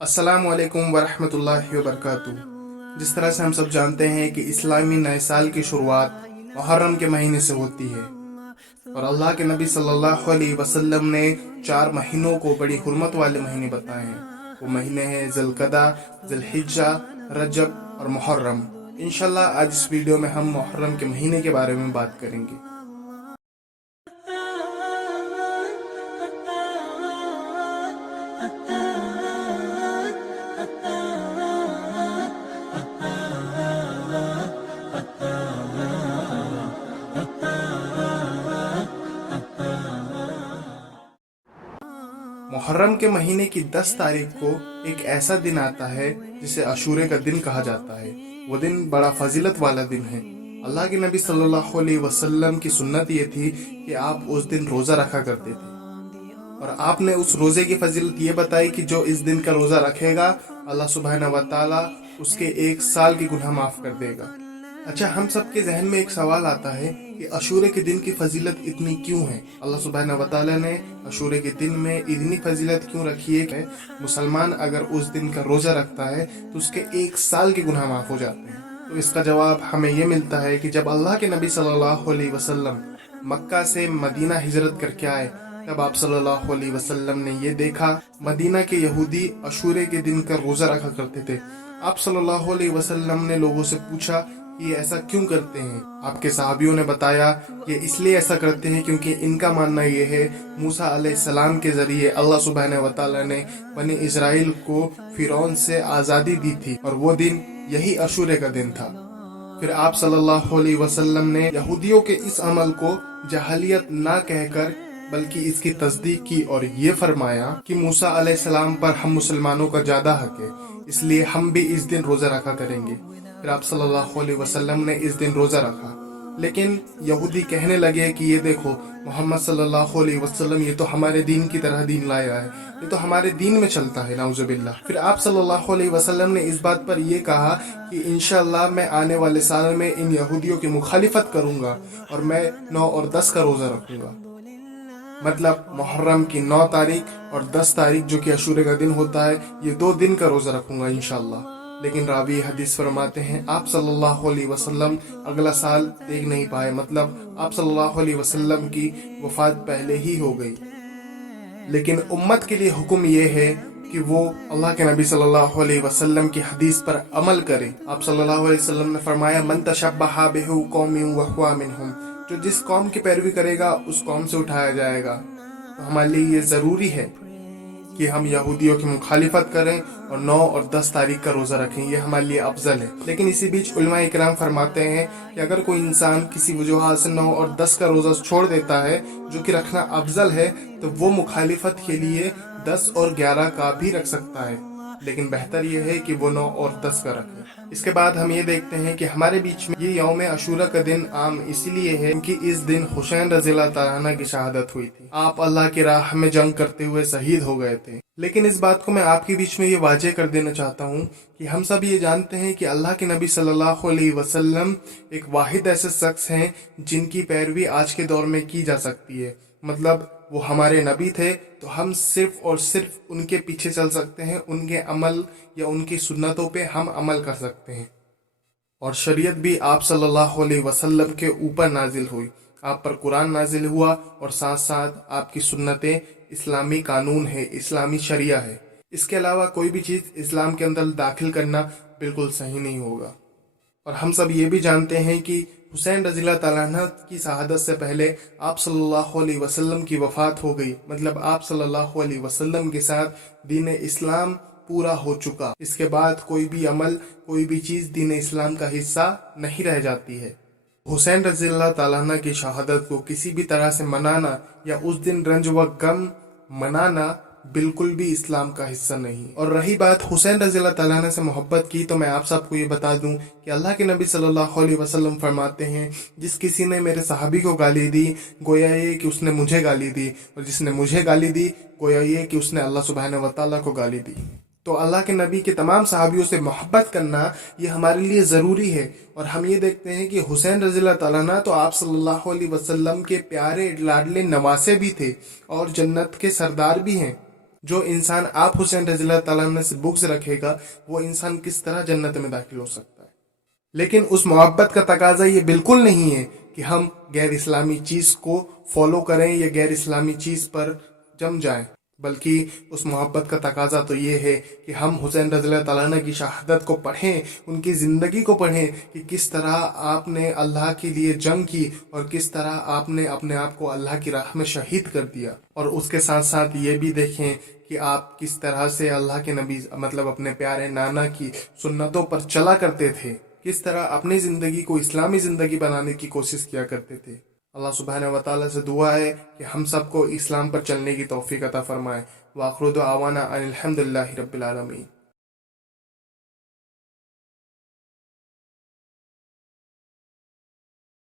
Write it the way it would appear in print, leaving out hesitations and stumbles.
अस्सलामु अलैकुम वरहमतुल्लाहि वबरकातुहू। जिस तरह से हम सब जानते हैं कि इस्लामी नए साल की शुरुआत मुहर्रम के महीने से होती है, और अल्लाह के नबी सल्लल्लाहु अलैहि वसल्लम ने 4 महीनों को बड़ी हुर्मत वाले महीने बताए हैं। वो महीने हैं ज़िलक़दा, ज़िलहिज्जा, रजब और मुहर्रम। इंशाल्लाह आज इस वीडियो में हम मुहर्रम के महीने के बारे में बात करेंगे। मुहर्रम के महीने की 10 तारीख को एक ऐसा दिन आता है जिसे अशूरे का दिन कहा जाता है। वो दिन बड़ा फजीलत वाला दिन है। अल्लाह के नबी सल्लल्लाहु अलैहि वसल्लम की सुन्नत ये थी कि आप उस दिन रोज़ा रखा करते थे, और आपने उस रोज़े की फजीलत ये बताई कि जो इस दिन का रोज़ा रखेगा अल्लाह सुब्हानहू व तआला उसके 1 साल की गुनाह माफ़ कर देगा। अच्छा, हम सबके जहन में एक सवाल आता है कि अशूरे के दिन की फजीलत इतनी क्यों है? अल्लाह सुब्हानहू व तआला ने अशूरे के दिन में इतनी फजीलत क्यों रखी है कि मुसलमान अगर उस दिन का रोज़ा रखता है तो उसके 1 साल के गुनाह माफ़ हो जाते हैं। तो इसका जवाब हमें ये मिलता है कि जब अल्लाह के नबी सल्लल्लाहु अलैहि वसल्लम मक्का से मदीना हिजरत करके आए, तब आप सल्लल्लाहु अलैहि वसल्लम ने ये देखा मदीना के यहूदी अशूरे के दिन का रोज़ा रखा करते थे। आप सल्लल्लाहु अलैहि वसल्लम ने लोगों से पूछा ये ऐसा क्यों करते हैं? आपके सहाबियों ने बताया ये इसलिए ऐसा करते हैं क्योंकि इनका मानना ये है मूसा अलैहिस्सलाम के जरिए अल्लाह सुब्हानहू व तआला ने बनी इजराइल को फिरौन से आज़ादी दी थी, और वो दिन यही अशूरे का दिन था। फिर आप सल्लल्लाहु अलैहि वसल्लम ने यहूदियों के इस अमल को जहालियत ना कहकर बल्कि इसकी तस्दीक की और ये फरमाया कि मूसा अलैहिस्सलाम पर हम मुसलमानों का ज्यादा हक है, इसलिए हम भी इस दिन रोजा रखा करेंगे। फिर आप सल्लल्लाहु अलैहि वसल्लम ने इस दिन रोजा रखा, लेकिन यहूदी कहने लगे कि ये देखो मोहम्मद सल्लल्लाहु अलैहि वसल्लम ये तो हमारे दीन की तरह दीन लाया है, ये तो हमारे दीन में चलता है, नाउजुबिल्लाह। फिर आप सल्लल्लाहु अलैहि वसल्लम ने इस बात पर यह कहा कि इंशाअल्लाह मैं आने वाले साल में इन यहूदियों की मुखालिफत करूंगा और मैं 9 और 10 का रोजा रखूंगा। मतलब मुहर्रम की 9 तारीख और 10 तारीख जो कि अशूरे का दिन होता है, ये 2 दिन का रोजा रखूंगा इंशाअल्लाह। लेकिन रावी हदीस फरमाते हैं आप सल्लल्लाहु अलैहि वसल्लम अगला साल देख नहीं पाए, मतलब आप सल्लल्लाहु अलैहि वसल्लम की वफात पहले ही हो गई। लेकिन उम्मत के लिए हुक्म ये है कि वो अल्लाह के नबी सल्लल्लाहु अलैहि वसल्लम की हदीस पर अमल करे। आप सल्लल्लाहु अलैहि वसल्लम ने फरमाया मन तशब्बहा बिहु कौमिन व हुवा मिनहुम, जो जिस कौम की पैरवी करेगा उस कौम से उठाया जाएगा। तो हमारे लिए ये ज़रूरी है कि हम यहूदियों की मुखालिफत करें और 9 और 10 तारीख का रोज़ा रखें, ये हमारे लिए अफजल है। लेकिन इसी बीच उलमा इकराम फरमाते हैं कि अगर कोई इंसान किसी वजूहात से 9 और 10 का रोज़ा छोड़ देता है जो कि रखना अफजल है, तो वो मुखालिफत के लिए 10 और 11 का भी रख सकता है, लेकिन बेहतर यह है कि वो 9 और 10 का रखे। इसके बाद हम ये देखते हैं कि हमारे बीच में ये यौम अशूरा का दिन आम इसीलिए है क्योंकि इस दिन हुसैन रज़ियल्लाहु तआला अन्हु की शहादत हुई थी। आप अल्लाह की राह में जंग करते हुए शहीद हो गए थे। लेकिन इस बात को मैं आपके बीच में ये वाजे कर देना चाहता हूँ कि हम सब ये जानते हैं कि अल्लाह के नबी सल्लल्लाहु अलैहि वसल्लम एक वाहिद ऐसे शख्स हैं जिनकी पैरवी आज के दौर में की जा सकती है। मतलब वो हमारे नबी थे, तो हम सिर्फ और सिर्फ उनके पीछे चल सकते हैं, उनके अमल या उनकी सुन्नतों पे हम अमल कर सकते हैं। और शरीयत भी आप सल्लल्लाहु अलैहि वसल्लम के ऊपर नाजिल हुई, आप पर कुरान नाजिल हुआ, और साथ साथ आपकी सुन्नतें इस्लामी कानून है, इस्लामी शरिया है। इसके अलावा कोई भी चीज़ इस्लाम के अंदर दाखिल करना बिल्कुल सही नहीं होगा। और हम सब ये भी जानते हैं कि हुसैन रज़ियल्लाहु तआला अन्हु की शहादत से पहले आप सल्लल्लाहु अलैहि वसल्लम की वफ़ात हो गई। मतलब आप सल्लल्लाहु अलैहि वसल्लम के साथ दीन इस्लाम पूरा हो चुका। इसके बाद कोई भी अमल, कोई भी चीज़ दीन इस्लाम का हिस्सा नहीं रह जाती है। हुसैन रज़ियल्लाहु तआला अन्हु की शहादत को किसी भी तरह से मनाना या उस दिन रंज व गम मनाना बिल्कुल भी इस्लाम का हिस्सा नहीं। और रही बात हुसैन रज़ियल्लाहु तआला अन्हु से मोहब्बत की, तो मैं आप सबको ये बता दूं कि अल्लाह के नबी सल्लल्लाहु अलैहि वसल्लम फरमाते हैं जिस किसी ने मेरे सहाबी को गाली दी गोया ये कि उसने मुझे गाली दी, और जिसने मुझे गाली दी गोया ये कि उसने अल्लाह सुब्हानहू व तआला को गाली दी। तो अल्लाह के नबी के तमाम सहाबियों से मोहब्बत करना ये हमारे लिए ज़रूरी है। और हम ये देखते हैं कि हुसैन रज़ियल्लाहु तआला अन्हु तो आप सल्लल्लाहु अलैहि वसल्लम के प्यारे लाडले नवासे भी थे और जन्नत के सरदार भी हैं। جو انسان آپ حسین رضی اللہ تعالیٰ عنہ سے بغض رکھے گا وہ انسان کس طرح جنت میں داخل ہو سکتا ہے؟ لیکن اس محبت کا تقاضا یہ بالکل نہیں ہے کہ ہم غیر اسلامی چیز کو فالو کریں یا غیر اسلامی چیز پر جم جائیں، بلکہ اس محبت کا تقاضا تو یہ ہے کہ ہم حسین رضی اللہ تعالیٰ عنہ کی شہادت کو پڑھیں، ان کی زندگی کو پڑھیں کہ کس طرح آپ نے اللہ کے لیے جنگ کی اور کس طرح آپ نے اپنے آپ کو اللہ کی راہ میں شہید کر دیا، اور اس کے ساتھ ساتھ یہ بھی دیکھیں کہ آپ کس طرح سے اللہ کے نبی مطلب اپنے پیارے نانا کی سنتوں پر چلا کرتے تھے، کس طرح اپنی زندگی کو اسلامی زندگی بنانے کی کوشش کیا کرتے تھے۔ اللہ سبحانہ و تعالیٰ سے دعا ہے کہ ہم سب کو اسلام پر چلنے کی توفیق عطا فرمائے۔ وآخر دعوانا ان الحمد للہ رب العالمین۔